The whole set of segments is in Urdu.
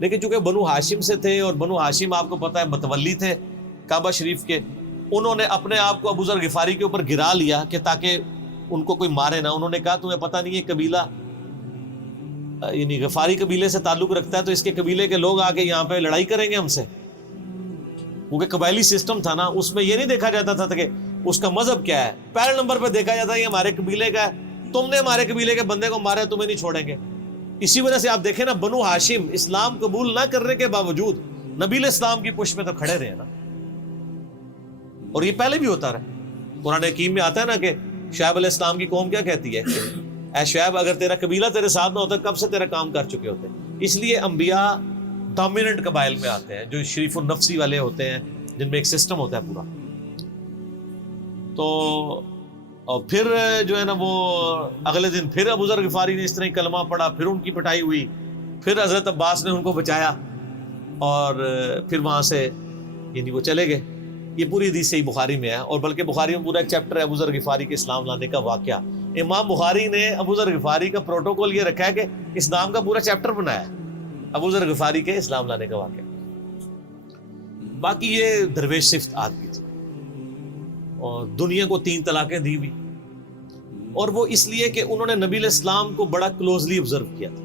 لیکن چونکہ بنو ہاشم سے تھے اور بنو ہاشم آپ کو پتہ ہے متولی تھے کعبہ شریف کے، انہوں نے اپنے آپ کو ابو ذر غفاری کے اوپر گرا لیا کہ تاکہ ان کو کوئی مارے نہ. انہوں نے کہا تمہیں پتہ نہیں ہے قبیلہ یعنی غفاری قبیلے سے تعلق رکھتا ہے تو اس کے قبیلے کے لوگ آ کے یہاں پہ لڑائی کریں گے ہم سے. کیونکہ قبائلی سسٹم تھا نا، اس میں یہ نہیں دیکھا جاتا تھا کہ اس کا مذہب کیا ہے، پہلے نمبر پہ دیکھا جاتا ہے یہ ہمارے قبیلے کا ہے، تم نے ہمارے قبیلے کے بندے کو مارا ہے تمہیں نہیں چھوڑیں گے. اسی وجہ سے آپ دیکھیں نا بنو ہاشم اسلام قبول نہ کرنے کے باوجود نبی علیہ السلام کی پشت میں تو کھڑے رہے نا، اور یہ پہلے بھی ہوتا رہا. قرآن حکیم میں آتا ہے نا کہ شعیب علیہ السلام کی قوم کیا کہتی ہے کہ اے شعیب اگر تیرا قبیلہ تیرے ساتھ نہ ہوتا کب سے تیرا کام کر چکے ہوتے. اس لیے انبیاء ڈومیننٹ قبائل میں آتے ہیں جو شریف النفسی والے ہوتے ہیں، جن میں ایک سسٹم ہوتا ہے پورا. تو اور پھر جو ہے نا وہ اگلے دن پھر ابو ذر غفاری نے اس طرح کلمہ پڑھا، پھر ان کی پٹائی ہوئی، پھر حضرت عباس نے ان کو بچایا اور پھر وہاں سے یعنی وہ چلے گئے. یہ پوری حدیث صحیح بخاری میں ہے، اور بلکہ بخاری میں پورا ایک چیپٹر ہے ابو ذر غفاری کے اسلام لانے کا واقعہ. امام بخاری نے ابو ذر غفاری کا پروٹوکول یہ رکھا ہے کہ اسلام کا پورا چیپٹر بنایا ہے ابو ذر غفاری کے اسلام لانے کا واقعہ. باقی یہ درویش صفت آدمی تھی اور دنیا کو 3 طلاقیں دی ہوئی، اور وہ اس لیے کہ انہوں نے نبی علیہ السلام کو بڑا کلوزلی آبزرو کیا تھا.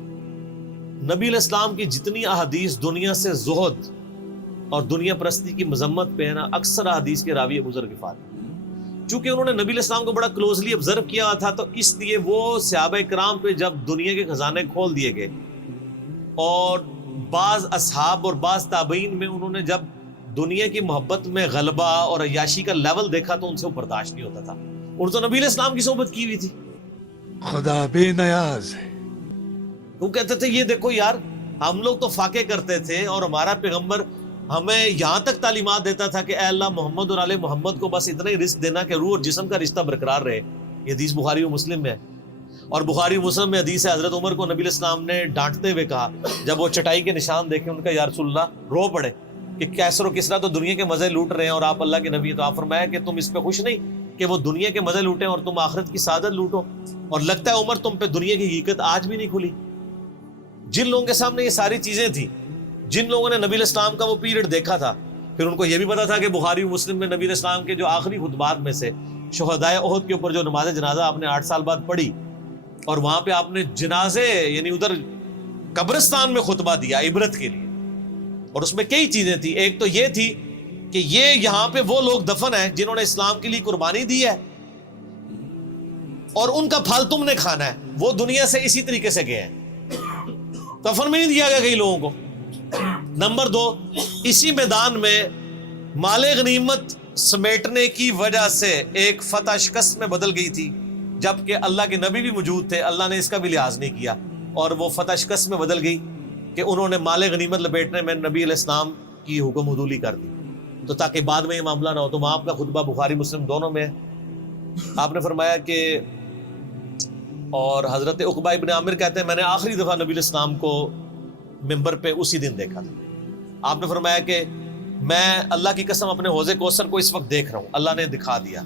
نبی علیہ السلام کی جتنی احادیث دنیا سے زہد اور دنیا پرستی کی مذمت پہ ہے نا، اکثر احادیث کے راوی ابو ذر غفاری. چونکہ انہوں نے نبی علیہ السلام کو بڑا کلوزلی آبزرو کیا تھا تو اس لیے وہ صحابہ کرام پہ جب دنیا کے خزانے کھول دیے گئے، اور بعض اصحاب اور بعض تابعین میں انہوں نے جب دنیا کی محبت میں غلبہ اور عیاشی کا لیول دیکھا تو ان سے وہ برداشت نہیں ہوتا تھا. انہوں تو نبی علیہ السلام کی صحبت کی ہوئی تھی. خدا بے نیاز ہے. وہ کہتے تھے یہ دیکھو یار ہم لوگ تو فاقے کرتے تھے اور ہمارا پیغمبر ہمیں یہاں تک تعلیمات دیتا تھا کہ اے اللہ محمد اور آل محمد کو بس اتنا ہی رزق دینا کہ روح اور جسم کا رشتہ برقرار رہے. یہ حدیث بخاری و مسلم میں ہے، اور بخاری و مسلم میں حدیث ہے حضرت عمر کو نبی علیہ السلام نے ڈانٹتے ہوئے کہا جب وہ چٹائی کے نشان دیکھے، ان کا یا رسول اللہ رو پڑے کہ کیسر و کسرا تو دنیا کے مزے لوٹ رہے ہیں اور آپ اللہ کے نبی. تو آپ فرمایا کہ تم اس پہ خوش نہیں کہ وہ دنیا کے مزے لوٹیں اور تم آخرت کی سعادت لوٹو. اور لگتا ہے عمر تم پہ دنیا کی حقیقت آج بھی نہیں کھلی. جن لوگوں کے سامنے یہ ساری چیزیں تھیں، جن لوگوں نے نبی علیہ السلام کا وہ پیریڈ دیکھا تھا، پھر ان کو یہ بھی پتا تھا کہ بخاری و مسلم میں نبی علیہ السلام کے جو آخری خطبات میں سے شہدائے احد کے اوپر جو نماز جنازہ آپ نے 8 سال بعد پڑھی، اور وہاں پہ آپ نے جنازے یعنی ادھر قبرستان میں خطبہ دیا عبرت کے لیے، اور اس میں کئی چیزیں تھیں. ایک تو یہ تھی کہ یہ یہاں پہ وہ لوگ دفن ہیں جنہوں نے اسلام کے لیے قربانی دی ہے اور ان کا پھل تم نے کھانا ہے. وہ دنیا سے اسی طریقے سے گئے ہیں، دفن میں نہیں دیا گیا کئی لوگوں کو. نمبر 2، اسی میدان میں مال غنیمت سمیٹنے کی وجہ سے ایک فتح شکست میں بدل گئی تھی، جبکہ اللہ کے نبی بھی موجود تھے. اللہ نے اس کا بھی لحاظ نہیں کیا اور وہ فتح شکست میں بدل گئی کہ انہوں نے مال غنیمت لپیٹنے میں نبی علیہ السلام کی حکم حدولی کر دی، تو تاکہ بعد میں یہ معاملہ نہ ہو. تو آپ کا خطبہ بخاری مسلم دونوں میں ہے. آپ نے فرمایا کہ اور حضرت عقبہ ابن عامر کہتے ہیں میں نے آخری دفعہ نبی علیہ السلام کو ممبر پہ اسی دن دیکھا تھا. آپ نے فرمایا کہ میں اللہ کی قسم اپنے حوض کوثر کو اس وقت دیکھ رہا ہوں، اللہ نے دکھا دیا.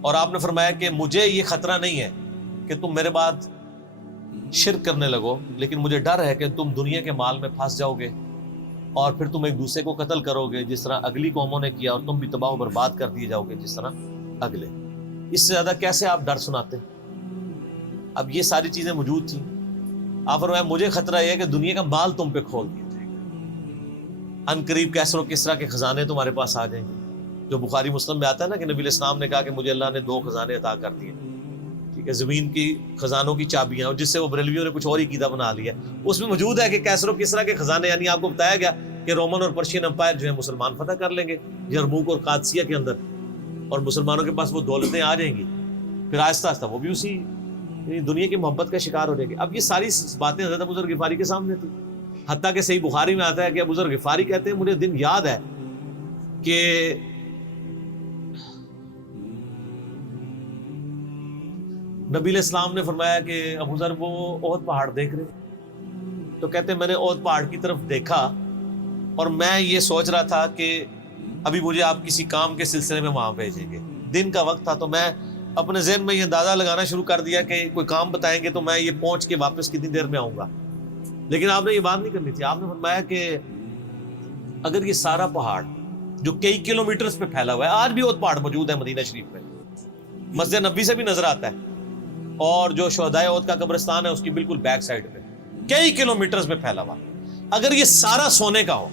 اور آپ نے فرمایا کہ مجھے یہ خطرہ نہیں ہے کہ تم میرے بعد شرک کرنے لگو، لیکن مجھے ڈر ہے کہ تم دنیا کے مال میں پھنس جاؤ گے اور پھر تم ایک دوسرے کو قتل کرو گے جس طرح اگلی قوموں نے کیا، اور تم بھی تباہ و برباد کر دیے جاؤ گے جس طرح اگلے. اس سے زیادہ کیسے آپ ڈر سناتے؟ اب یہ ساری چیزیں موجود تھیں. آپ فرمایا مجھے خطرہ یہ ہے کہ دنیا کا مال تم پہ کھول دیا جائے گا، ان قریب کیسر و کسرا کے خزانے تمہارے پاس آ جائیں گے. جو بخاری مسلم میں آتا ہے نا کہ نبی علیہ السلام نے کہا کہ مجھے اللہ نے 2 خزانے عطا کر دیے، ٹھیک ہے، زمین کی خزانوں کی چابیاں، اور جس سے وہ بریلویوں نے کچھ اور ہی قیدا بنا لیا. اس میں موجود ہے کہ کیسر و کسرا کے خزانے، یعنی آپ کو بتایا گیا کہ رومن اور پرشین امپائر جو ہے مسلمان فتح کر لیں گے یرموک اور قادسیہ کے اندر، اور مسلمانوں کے پاس وہ دولتیں آ جائیں گی. پھر آہستہ آہستہ وہ بھی اسی دنیا کی محبت کا شکار ہو جائے گی. اب یہ ساری باتیں حضرت ابو ذر غفاری کے سامنے تھی. حتیٰ کہ صحیح بخاری میں آتا ہے کہ ابو ذر غفاری کہتے ہیں مجھے دن یاد ہے کہ نبی علیہ السلام نے فرمایا کہ ابو ذر وہ احد پہاڑ دیکھ رہے، تو کہتے ہیں میں نے احد پہاڑ کی طرف دیکھا اور میں یہ سوچ رہا تھا کہ ابھی مجھے آپ کسی کام کے سلسلے میں وہاں بھیجیں گے. دن کا وقت تھا تو میں اپنے ذہن میں یہ اندازہ لگانا شروع کر دیا کہ کوئی کام بتائیں گے تو میں یہ پہنچ کے واپس کتنی دیر میں آؤں گا. لیکن آپ نے یہ بات نہیں کرنی تھی. آپ نے فرمایا کہ اگر یہ سارا پہاڑ جو کئی کلومیٹرز پہ پھیلا ہوا ہے, آج بھی وہ پہاڑ موجود ہے مدینہ شریف میں, مسجد نبوی سے بھی نظر آتا ہے, اور جو شہدائے احد کا قبرستان ہے اس کی بالکل بیک سائڈ پہ کئی کلومیٹرز میں پھیلا ہوا, اگر یہ سارا سونے کا ہو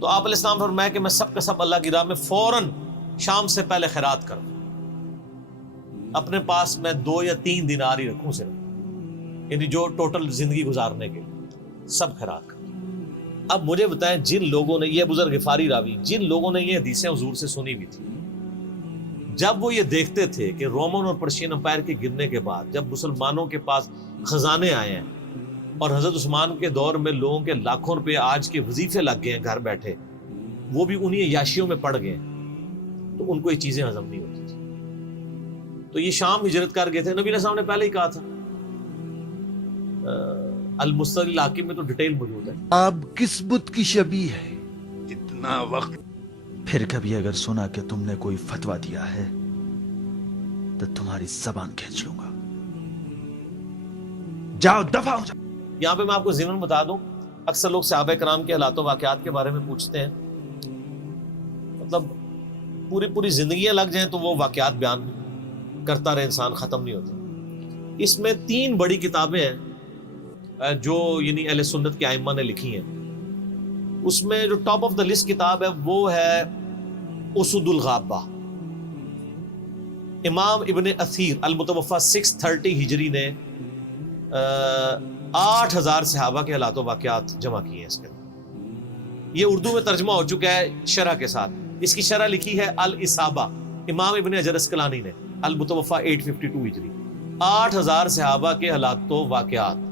تو آپ علیہ السلام فرمایا کہ میں سب کا سب اللہ کی راہ میں فوراً شام سے پہلے خیرات کروں, اپنے پاس میں 2 یا 3 دینار ہی رکھوں صرف, یعنی جو ٹوٹل زندگی گزارنے کے سب خیرات کروں. اب مجھے بتائیں جن لوگوں نے, یہ بزرگ غفاری راوی, جن لوگوں نے یہ حدیثیں حضور سے سنی ہوئی تھی, جب وہ یہ دیکھتے تھے کہ رومن اور پرشین امپائر کے گرنے کے بعد جب مسلمانوں کے پاس خزانے آئے ہیں اور حضرت عثمان کے دور میں لوگوں کے لاکھوں روپے آج کے وظیفے لگ گئے ہیں گھر بیٹھے, وہ بھی انہی عیاشیوں میں پڑ گئے, تو ان کو یہ چیزیں ہضم نہیں ہوتی تھی. تو یہ شام ہجرت کر گئے تھے. نبی علیہ السلام نے پہلے ہی کہا تھا, المستدرک الحاکم میں تو ڈیٹیل موجود ہے. آپ کس بت کی شبیہ ہے اتنا وقت. پھر کبھی اگر سنا کہ تم نے کوئی فتویٰ دیا ہے تو تمہاری زبان کھینچ لوں گا. جاؤ دفع ہو جاؤ. یہاں پہ میں آپ کو ضمن بتا دوں, اکثر لوگ صحابہ کرام کے حالات و واقعات کے بارے میں پوچھتے ہیں, مطلب پوری زندگیاں لگ جائیں تو وہ واقعات بیان کرتا رہے انسان, ختم نہیں ہوتا. اس میں 3 بڑی کتابیں ہیں جو یعنی اہل سنت کے ائمہ نے لکھی ہیں. اس میں جو ٹاپ آف دا لسٹ کتاب ہے وہ ہے اسد الغابہ. امام ابن اثیر المتوفی 630 ہجری نے 8000 صحابہ کے حالات و واقعات جمع کیے ہیں اس کے اندر. یہ اردو میں ترجمہ ہو چکا ہے شرح کے ساتھ. اس کی شرح لکھی ہے الاصابہ امام ابن حجر اسقلانی نے, المتوفی 852 ہجری. 8000 صحابہ کے حالات و واقعات,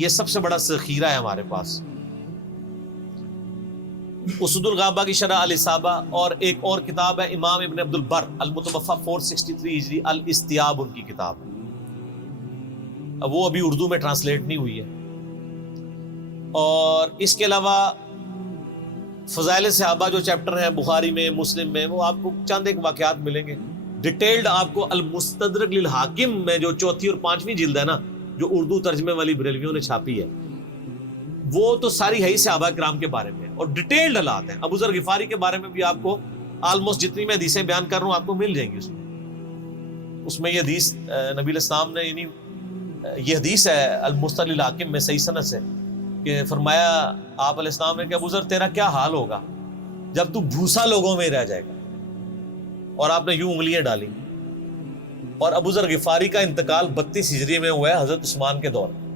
یہ سب سے بڑا ذخیرہ ہے ہمارے پاس. اسد الغابہ کی شرح الاصابہ, اور ایک اور کتاب ہے امام ابن عبد البر المتوفی 463 ہجری الاستیاب ان کی کتاب ہے. اب وہ ابھی اردو میں ٹرانسلیٹ نہیں ہوئی ہے. اور اس کے علاوہ فضائل صحابہ جو چیپٹر ہیں بخاری میں مسلم میں, وہ آپ کو چند ایک واقعات ملیں گے. ڈیٹیلڈ آپ کو المستدرک للحاکم میں جو 4تھی اور 5ویں جلد ہے نا, جو اردو ترجمے والی بریلویوں نے چھاپی ہے, وہ تو ساری ہے ہی صحابہ کرام کے بارے میں, اور ڈیٹیلڈ حالات ہیں. ابو ذر غفاری کے بارے میں بھی آپ کو آلموسٹ جتنی میں حدیثیں بیان کر رہا ہوں آپ کو مل جائیں گی. اس میں یہ حدیث نبی علیہ السلام نے, یعنی یہ حدیث ہے المستدرک للحاکم میں صحیح سند سے, کہ فرمایا آپ علیہ السلام نے کہ ابو ذر تیرا کیا حال ہوگا جب تو بھوسا لوگوں میں رہ جائے گا. اور آپ نے یوں انگلیاں ڈالی. اور ابو ذر غفاری کا انتقال 32 ہجری میں ہوا ہے حضرت عثمان کے دور میں.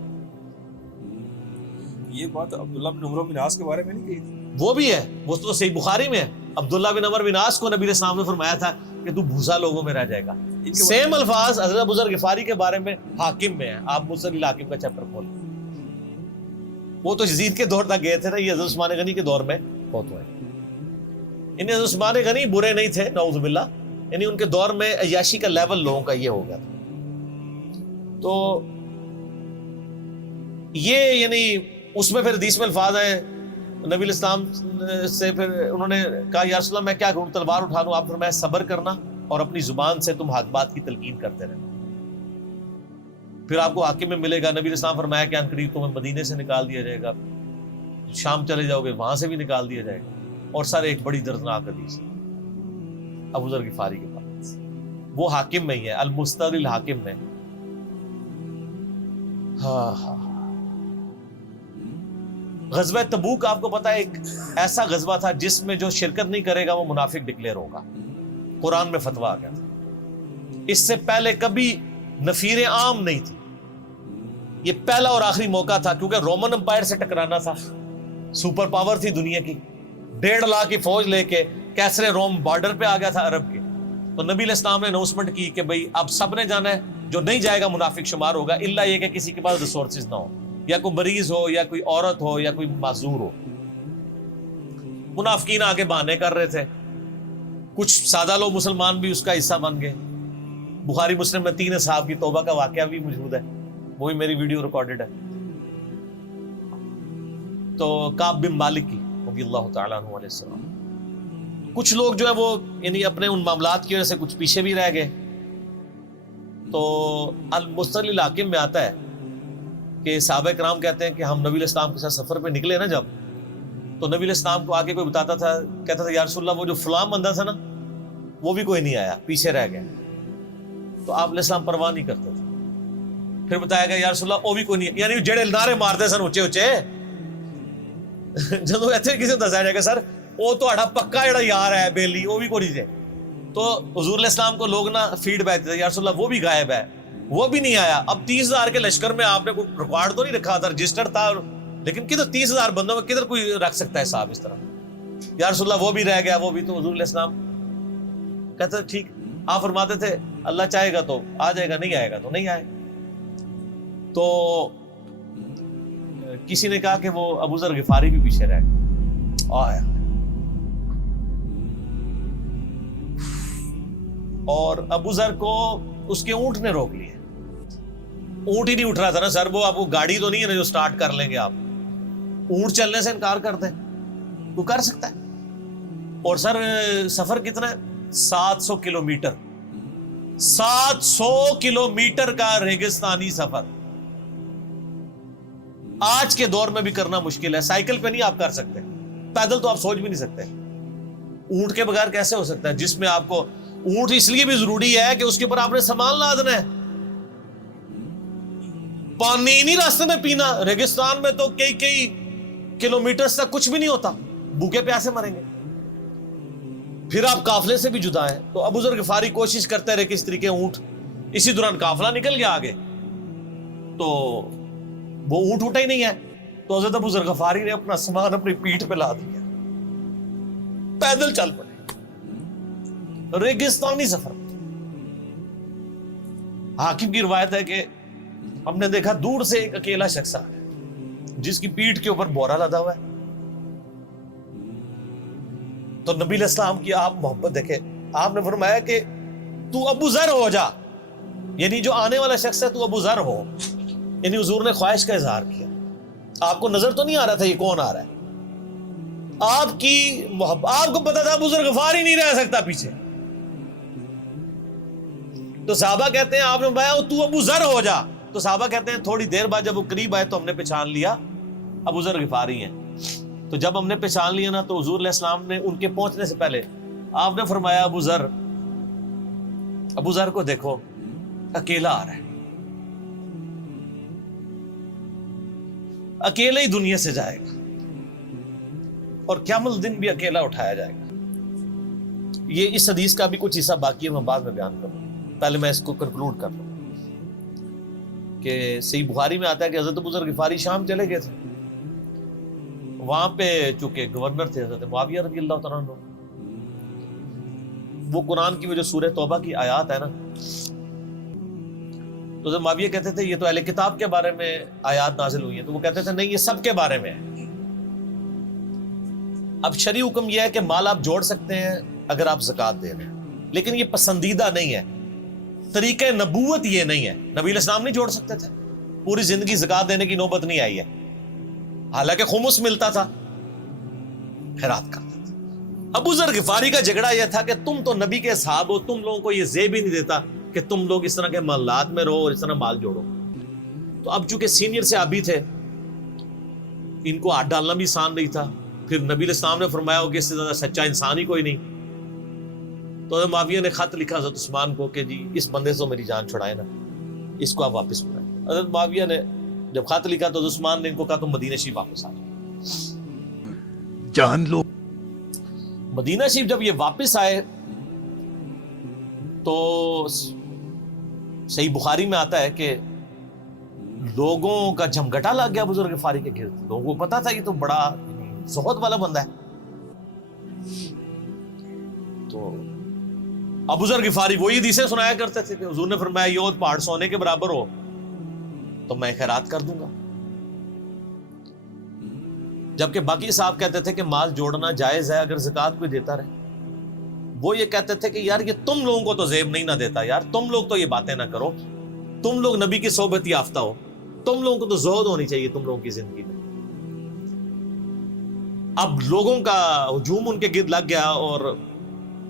یہ بات عبداللہ بن عمر بن عاص کے بارے میں نہیں کہی تھی؟ وہ بھی ہے, وہ تو صحیح بخاری میں ہے. عبداللہ بن عمر بن عاص کو نبی علیہ السلام نے فرمایا تھا کہ تو بھوسا لوگوں میں رہ جائے گا. سیم الفاظ حضرت ابو ذر غفاری کے بارے میں حاکم میں ہے. آپ مستدرک الحاکم کا چیپٹر کھولیں. وہ تو یزید کے دور تک گئے تھے نا, یہ حضرت عثمان غنی کے دور میں بہت ہوئے. انہیں حضرت عثمان غنی برے نہیں تھے نعوذ باللہ, یعنی ان کے دور میں عیاشی کا لیول لوگوں کا یہ ہو گیا تھا. تو یہ یعنی اس میں پھر حدیث میں الفاظ ہیں نبی علیہ السلام سے, پھر انہوں نے کہا یا رسول اللہ میں کیا کروں, تلوار اٹھا لوں؟ آپ فرمایا صبر کرنا اور اپنی زبان سے تم حق بات کی تلقین کرتے رہنا, پھر آپ کو حاکم میں ملے گا. نبی علیہ السلام فرمایا کہ ان قریب تمہیں مدینے سے نکال دیا جائے گا, شام چلے جاؤ گے وہاں سے بھی نکال دیا جائے گا. اور سارے ایک بڑی دردناک حدیث ابو ذر غفاری کے پاس, وہ حاکم میں ہی ہے, المستدرک الحاکم میں. ہاں غزوہ تبوک آپ کو پتا ہے ایک ایسا غزوہ تھا جس میں جو شرکت نہیں کرے گا وہ منافق ڈکلیئر ہوگا. قرآن میں فتویٰ آ گیا تھا. اس سے پہلے کبھی نفیر عام نہیں تھی. یہ پہلا اور آخری موقع تھا, کیونکہ رومن امپائر سے ٹکرانا تھا. سپر پاور تھی دنیا کی, 1.5 لاکھ کی فوج لے کے کیسرے روم بارڈر پہ آ گیا تھا عرب کے. تو نبی علیہ السلام نے اناؤنسمنٹ کی کہ بھئی اب سب نے جانا ہے, جو نہیں جائے گا منافق شمار ہوگا, الا یہ کہ کسی کے پاس ریسورسز نہ ہو, یا کوئی مریض ہو, یا کوئی عورت ہو, یا کوئی معذور ہو. منافقین آگے بہانے کر رہے تھے. کچھ سادہ لوگ مسلمان بھی اس کا حصہ بن گئے. بخاری مسلم میں 3 اصحاب کی توبہ کا واقعہ بھی موجود ہے, وہ بھی میری ویڈیو ریکارڈڈ ہے. تو کعب بن مالک کی رضی اللہ تعالیٰ عنہ علیہ السلام, کچھ لوگ جو ہے وہ یعنی اپنے ان معاملات کی وجہ سے کچھ پیچھے بھی رہ گئے. تو المستقل الحاکم میں آتا ہے کہ صحابہ کرام کہتے ہیں کہ ہم نبی علیہ السلام کے ساتھ سفر پہ نکلے نا جب، تو نبی علیہ السلام کو آگے کوئی بتاتا تھا، کہتا تھا یا رسول اللہ وہ جو فلاں بندہ تھا نا وہ بھی کوئی نہیں آیا، پیچھے رہ گیا. تو آپ علیہ السلام پرواہ نہیں کرتے تھے. پھر بتایا گیا یا رسول اللہ وہ بھی کوئی نہیں، یعنی جڑے نعرے مارتے سن اچے اچے جدو ایتھے کسی دسیا جائے گا سر وہ تہاڈا پکا جڑا یار ہے بیلی وہ بھی کوئی نہیں تھے. تو حضور علیہ السلام کو لوگ نا فیڈ بیک دیتے یا رسول اللہ وہ بھی غائب ہے، وہ بھی نہیں آیا. اب 30,000 کے لشکر میں آپ نے کوئی ریکارڈ تو نہیں رکھا تھا، رجسٹر تھا، لیکن کدھر 30,000 بندوں میں کدھر کوئی رکھ سکتا ہے صاحب اس طرح. یا رسول اللہ وہ بھی رہ گیا، وہ بھی. تو حضور علیہ السلام کہتے تھے ٹھیک. آپ فرماتے تھے اللہ چاہے گا تو آ جائے گا، نہیں آئے گا تو نہیں آئے. تو کسی نے کہا کہ وہ ابو ذر غفاری بھی پیچھے رہ گئے. آیا اور ابو ذر کو اس کے اونٹ نے روک لیا. اونٹ ہی نہیں اٹھ رہا تھا نا سر، وہ آپ کو گاڑی تو نہیں ہے نا جو سٹارٹ کر لیں گے آپ. اونٹ چلنے سے انکار کرتے ہیں، وہ کر سکتا ہے. اور سر سفر کتنا ہے؟ 700 کلومیٹر. 700 کلومیٹر کا ریگستانی سفر آج کے دور میں بھی کرنا مشکل ہے. سائیکل پہ نہیں آپ کر سکتے، پیدل تو آپ سوچ بھی نہیں سکتے. اونٹ کے بغیر کیسے ہو سکتا ہے؟ جس میں آپ کو اونٹ اس لیے بھی ضروری ہے کہ اس کے اوپر آپ نے سامان لادنا ہے. پانی نہیں راستے میں پینا. ریگستان میں تو کئی کلومیٹر تک کچھ بھی نہیں ہوتا، بھوکے پیاسے مریں گے. پھر آپ قافلے سے بھی جدا ہیں. تو ابو ذر غفاری کوشش کرتے رہے کہ اس طریقے اونٹ. اسی دوران قافلہ نکل گیا آگے تو وہ اونٹ اٹھا ہی نہیں ہے. تو حضرت ابو ذر غفاری نے اپنا سامان اپنی پیٹھ پہ لاد دیا، پیدل چل پڑے ریگستانی سفر. حاکم کی روایت ہے کہ ہم نے دیکھا دور سے ایک اکیلا شخص آیا جس کی پیٹھ کے اوپر بورا لدا ہوا ہے. تو نبی علیہ السلام کی آپ محبت دیکھے، آپ نے فرمایا کہ تو ابو ذر ہو جا، یعنی جو آنے والا شخص ہے تو ابو ذر ہو. یعنی حضور نے خواہش کا اظہار کیا. آپ کو نظر تو نہیں آ رہا تھا یہ کون آ رہا ہے، آپ کی محبت. آپ کو پتا تھا ابو ذر غفاری نہیں رہ سکتا پیچھے. تو صحابہ کہتے ہیں آپ نے فرمایا تو ابو ذر ہو جا. تو صحابہ کہتے ہیں تھوڑی دیر بعد جب وہ قریب آئے تو ہم نے پہچان لیا ابو ذر غفاری ہیں. تو جب ہم نے پہچان لیا نا تو حضور علیہ السلام نے ان کے پہنچنے سے پہلے آپ نے فرمایا ابو ذر کو دیکھو اکیلا آ رہا ہے، اکیلے ہی دنیا سے جائے گا اور قیامت دن بھی اکیلا اٹھایا جائے گا. یہ اس حدیث کا بھی کچھ حصہ باقی ہے، میں بعد میں بیان کروں. پہلے میں اس کو کنکلوڈ کر لوں کہ صحیح بخاری میں آتا ہے کہ حضرت ابو ذر غفاری شام چلے گئے تھے. وہاں پہ چونکہ گورنر تھے حضرت معاویہ رضی اللہ تعالیٰ عنہ. وہ قرآن کی وہ جو سورہ توبہ کی آیات ہے نا، تو حضرت معاویہ کہتے تھے یہ تو اہل کتاب کے بارے میں آیات نازل ہوئی ہیں. تو وہ کہتے تھے نہیں، یہ سب کے بارے میں ہے. اب شرعی حکم یہ ہے کہ مال آپ جوڑ سکتے ہیں اگر آپ زکوٰۃ دے رہے ہیں، لیکن یہ پسندیدہ نہیں ہے. طریقہ نبوت یہ نہیں ہے. نبی علیہ السلام نہیں جوڑ سکتے تھے، پوری زندگی زکوٰۃ دینے کی نوبت نہیں آئی ہے. حالانکہ خمس ملتا تھا، خیرات کرتے تھے. ابو ذر غفاری کا جھگڑا یہ تھا کہ تم تو نبی کے اصحاب ہو، تم لوگوں کو یہ زیب ہی نہیں دیتا کہ تم لوگ اس طرح کے محلات میں رہو اور اس طرح مال جوڑو. تو اب چونکہ سینئر صحابی تھے، ان کو ہاتھ ڈالنا بھی آسان نہیں تھا. پھر نبی علیہ السلام نے فرمایا ہو کہ اس سے زیادہ سچا انسان ہی کوئی نہیں. تو حضرت معاویہ نے خط لکھا حضرت عثمان کو کہ جی اس بندے سے میری جان چھڑائے نا، اس کو آپ واپس بلائیں. حضرت معاویہ نے جب خط لکھا تو حضرت عثمان نے ان کو کہا تم مدینہ شریف واپس آ جاؤ. جان لو. مدینہ شریف جب یہ واپس آئے تو صحیح بخاری میں آتا ہے کہ لوگوں کا جھمگٹا لگ گیا ابو ذر غفاری کے گرد. لوگوں کو پتا تھا یہ تو بڑا زہد والا بندہ ہے. تو ابو ذر غفاری وہی حدیثیں سنایا کرتے تھے کہ حضور نے فرمایا یہ پہاڑ سونے کے برابر ہو تو میں خیرات کر دوں گا. جبکہ باقی صاحب کہتے تھے کہ مال جوڑنا جائز ہے اگر زکوٰۃ کوئی دیتا رہے. وہ یہ کہتے تھے کہ یار یہ تم لوگوں کو تو زیب نہیں نہ دیتا، یار تم لوگ تو یہ باتیں نہ کرو، تم لوگ نبی کی صحبت یافتہ ہو، تم لوگوں کو تو زہد ہونی چاہیے تم لوگوں کی زندگی میں. اب لوگوں کا ہجوم ان کے گرد لگ گیا اور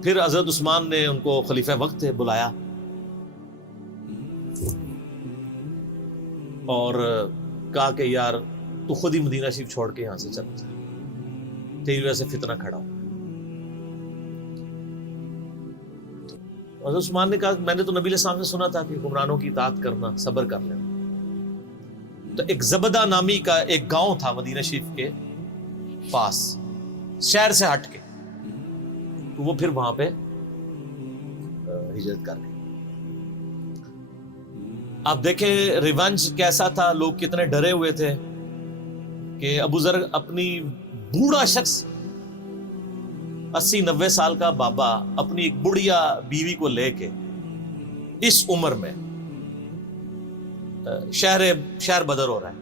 پھر حضرت عثمان نے ان کو خلیفہ وقت بلایا اور کہا کہ یار تو خود ہی مدینہ شریف چھوڑ کے یہاں سے چل جا، تیری وجہ سے فتنہ کھڑا ہو۔ حضرت عثمان نے کہا میں نے تو نبی علیہ السلام سے سنا تھا کہ حکمرانوں کی اطاعت کرنا، صبر کر لینا۔ تو ایک زبدہ نامی کا ایک گاؤں تھا مدینہ شریف کے پاس، شہر سے ہٹ کے، تو وہ پھر وہاں پہ ہجرت کر گئے۔ آپ دیکھیں ریونج کیسا تھا، لوگ کتنے ڈرے ہوئے تھے کہ ابو ذر اپنی بوڑھا شخص 80-90 سال کا بابا اپنی ایک بڑھیا بیوی کو لے کے اس عمر میں شہر بدر ہو رہا ہے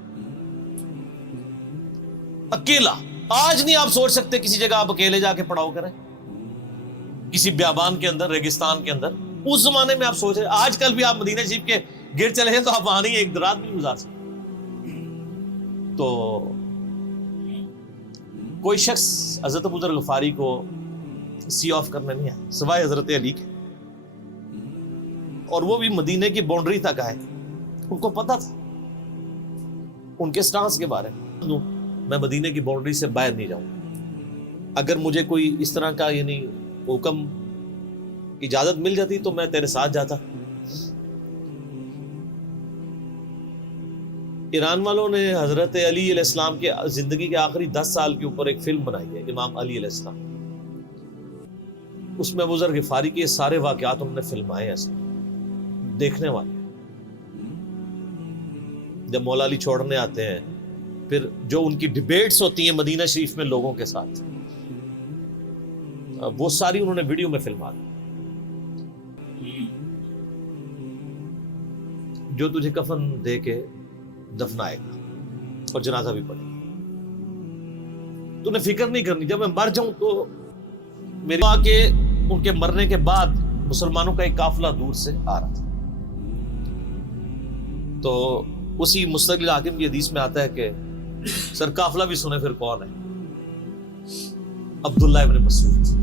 اکیلا۔ آج نہیں آپ سوچ سکتے کسی جگہ آپ اکیلے جا کے پڑاؤ کریں، کسی بیابان کے اندر، ریگستان کے اندر۔ اس زمانے میں آپ سوچ رہے، آج کل بھی آپ مدینہ شریف کے گر چلے ہیں تو آپ وہاں نہیں ایک رات بھی گزار سکتے۔ تو کوئی شخص حضرت ابو ذر غفاری کو سی آف کرنے نہیں آیا سوائے حضرت علی کے، اور وہ بھی مدینے کی باؤنڈری تک آئے۔ ان کو پتا تھا ان کے سٹانس کے بارے میں مدینے کی باؤنڈری سے باہر نہیں جاؤں، اگر مجھے کوئی اس طرح کا یعنی حکم اجازت مل جاتی تو میں تیرے ساتھ جاتا۔ ایران والوں نے حضرت علی علیہ السلام کے زندگی کے آخری 10 سال کے اوپر ایک فلم بنائی ہے، امام علی علیہ السلام۔ اس میں ابو ذر غفاری کے سارے واقعات انہوں نے فلمائے ہیں، دیکھنے والے جب مولا علی چھوڑنے آتے ہیں، پھر جو ان کی ڈیبیٹس ہوتی ہیں مدینہ شریف میں لوگوں کے ساتھ، وہ ساری انہوں نے ویڈیو میں فلما دی۔ جو تجھے کفن دے کے دفنائے گا اور جنازہ بھی پڑے گا، تو نے فکر نہیں کرنی، جب میں مر جاؤں تو میرے ماں کے ان کے مرنے کے بعد مسلمانوں کا ایک قافلہ دور سے آ رہا تھا۔ تو اسی مستقل حاکم کی حدیث میں آتا ہے کہ سر قافلہ بھی سنے پھر کون ہے؟ عبداللہ ابن مسعود۔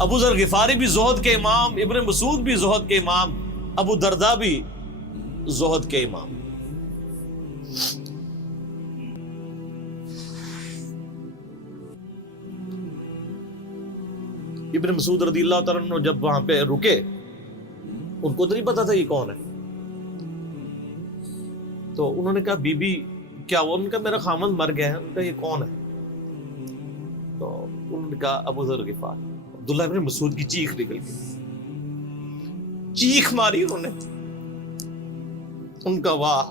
ابو ذر غفاری بھی زہد کے امام، ابن مسعود بھی زہد کے امام، ابو درداء بھی زہد کے امام۔ ابن مسعود رضی اللہ تعالیٰ عنہ جب وہاں پہ رکے، ان کو تو نہیں پتا تھا یہ کون ہے، تو انہوں نے کہا بی بی کیا ہوا؟ ان کا میرا خامند مر گیا ہے۔ ان کا یہ کون ہے؟ تو انہوں نے کہا ابو ذر غفاری۔ عبداللہ ابن مسعود کی چیخ نکل گئی، چیخ ماری انہوں نے، ان کا واہ۔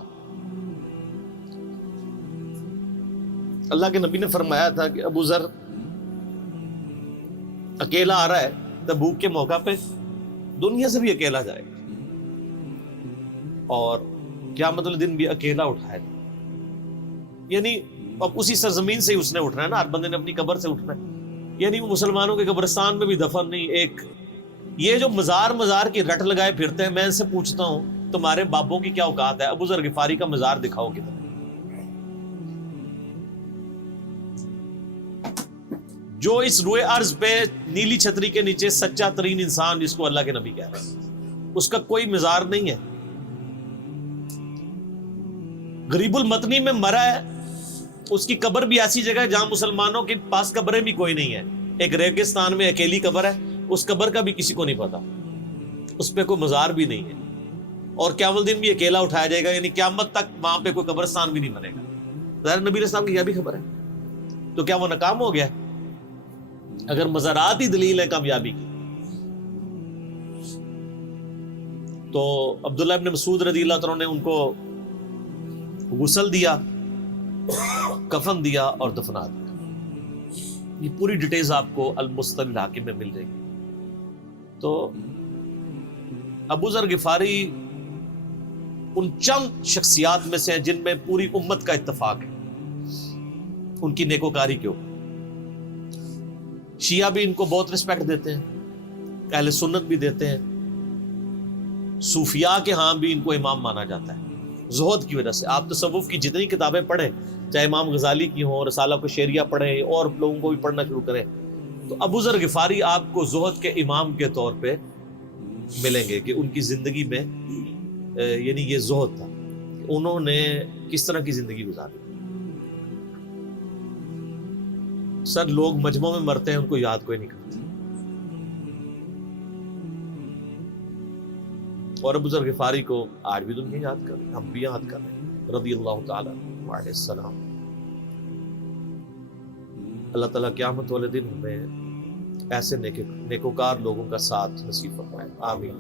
اللہ کے نبی نے فرمایا تھا کہ ابو ذر اکیلا آ رہا ہے تبوک کے موقع پہ، دنیا سے بھی اکیلا جائے گا، اور قیامت والے دن بھی اکیلا اٹھائے گا۔ یعنی اب اسی سرزمین سے ہی اس نے اٹھنا ہے نا، ہر بندے نے اپنی قبر سے اٹھنا ہے۔ یعنی وہ مسلمانوں کے قبرستان میں بھی دفن نہیں، ایک یہ جو مزار کی رٹ لگائے پھرتے ہیں، میں ان سے پوچھتا ہوں تمہارے بابوں کی کیا اوقات ہے؟ ابو ذر غفاری کا مزار دکھاؤ کدھر۔ جو اس روئے ارض پہ نیلی چھتری کے نیچے سچا ترین انسان جس کو اللہ کے نبی کہہ رہے ہیں، اس کا کوئی مزار نہیں ہے۔ غریب المتنی میں مرا ہے، اس کی قبر بھی ایسی جگہ ہے جہاں مسلمانوں کے پاس قبریں بھی کوئی نہیں ہے، ایک ریگستان میں اکیلی قبر ہے، اس قبر کا بھی کسی کو نہیں پتا، اس پہ کوئی مزار بھی نہیں ہے، اور قیامت دن بھی اکیلا اٹھایا جائے گا، یعنی قیامت تک وہاں پہ کوئی قبرستان بھی نہیں بنے گا۔ ظاہر نبی علیہ السلام کی یہ بھی خبر ہے، تو کیا وہ ناکام ہو گیا؟ اگر مزارات ہی دلیل ہے کامیابی کی، تو عبداللہ ابن مسعود رضی اللہ تعالیٰ نے ان کو غسل دیا، کفن دیا اور دفنا دیا۔ یہ پوری ڈیٹیلز آپ کو المستقل حاکم میں مل جائے گی۔ تو ابو ذر غفاری ان چند شخصیات میں سے ہیں جن میں پوری امت کا اتفاق ہے ان کی نیکوکاری کے اوپر۔ شیعہ بھی ان کو بہت رسپیکٹ دیتے ہیں، اہل سنت بھی دیتے ہیں، صوفیاء کے ہاں بھی ان کو امام مانا جاتا ہے زہد کی وجہ سے۔ آپ تصوف کی جتنی کتابیں پڑھیں، چاہے امام غزالی کی ہوں، رسالہ کو شیریہ پڑھیں، اور لوگوں کو بھی پڑھنا شروع کریں، تو ابو ذر غفاری آپ کو زہد کے امام کے طور پہ ملیں گے کہ ان کی زندگی میں یعنی یہ زہد تھا، انہوں نے کس طرح کی زندگی گزاری. سر لوگ مجمع میں مرتے ہیں، ان کو یاد کوئی نہیں کرتا. اور ابو ذر غفاری کو آج بھی دنیا یاد کر رہے ہیں، ہم بھی یاد کر رہے ہیں رضی اللہ تعالیٰ علیہ السلام. اللہ تعالیٰ قیامت والے دن ہمیں ایسے نیکوکار لوگوں کا ساتھ نصیب فرمائے. آمین.